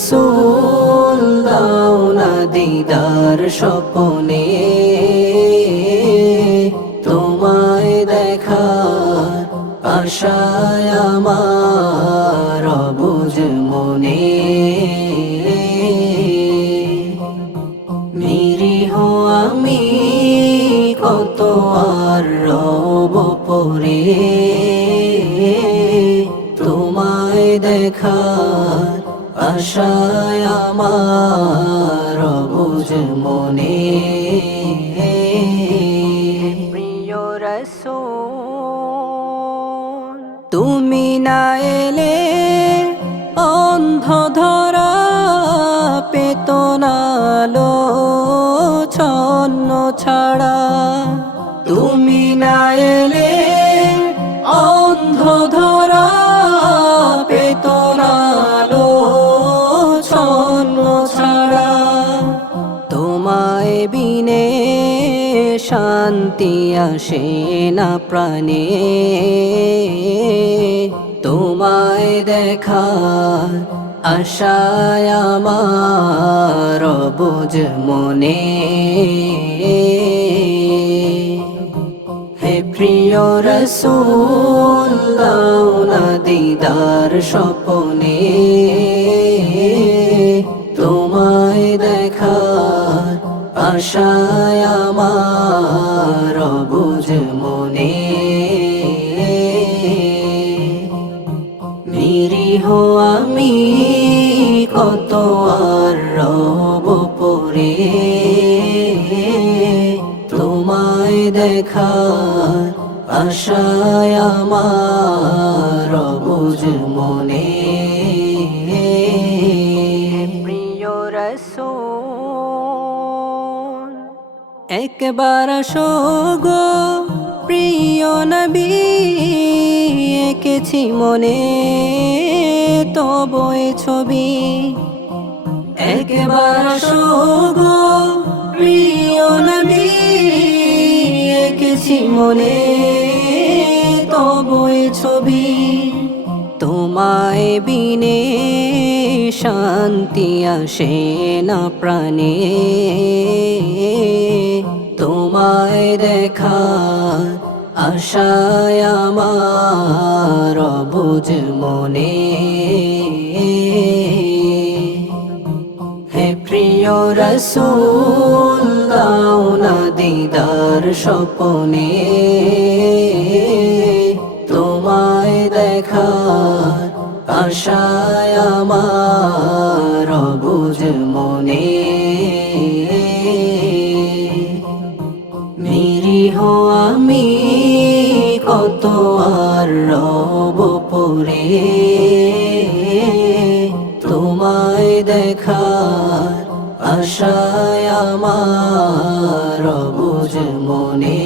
রাসূল দাও না দিদার স্বপনে তোমায় দেখার আশায় আমার অবুঝ মনে নিরীহ আমি কত আর রব পরে তোমায় দেখার আশায় আমার অবুঝ মনে প্রিয় রাসূল তুমি না এলে অন্ধ ধরা পেত না আলো ছন্ন ছাড়া তুমি না এলে অন্ধ ধরা পেত না আলো ছন্ন ছাড়া তোমায় বিনে শান্তি আসে না প্রাণে তোমায় দেখার আশায় আমার অবুঝ মনে হে প্রিয় রাসূল দাও না দিদার স্বপনে তোমায় দেখার আশায় আমার অবুঝ মনে নিরীহ আমি কত আর রব পরে তোমায় দেখার আশায় আমার অবুঝ মনে প্রিয় রাসূল একবার আসো গো প্রিয় নবী এঁকেছি মনে তব এ ছবি একবার আসো গো প্রিয় নবী এঁকেছি মনে তব এ ছবি তোমায় বিনে শান্তি আসে না প্রাণে তোমায় দেখার আশায় আমার অবুঝ মনে হে প্রিয় রাসূল দাও না দিদার স্বপনে তোমায় দেখার আশায় আমার অবুঝ মনে নিরীহ আমি কত আর রব পরে তোমায় দেখার আশায় আমার অবুঝ মনে